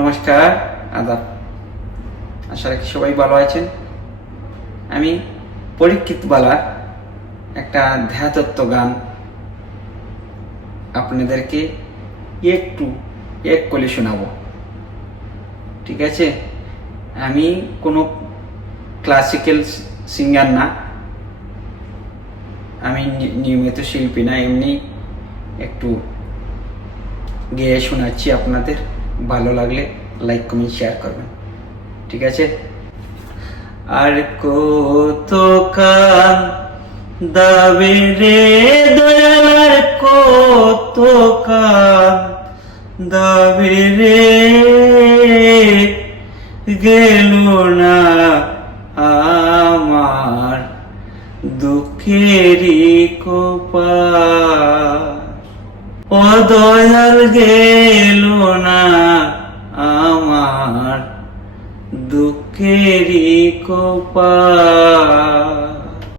নমস্কার, আদাব। আশা রাখি সবাই ভালো আছেন। আমি পরীক্ষিত বালার একটা ধ্যাতত্ব গান আপনাদেরকে এক কলে শোনাবো। ঠিক আছে? আমি কোনো ক্লাসিক্যাল সিঙ্গার না, আমি নিয়মিত শিল্পী না, এমনি একটু গেয়ে শোনাচ্ছি আপনাদের। ভালো লাগলে লাইক কমেন্ট শেয়ার করবেন। ঠিক আছে? আর কত কান দাবে রে দয়াল, আর কত কান দাবে রে, গেল না আমার দুঃখেরই কপাল। ও দয়াল, গেল না আমার দুঃখেরই কপাল।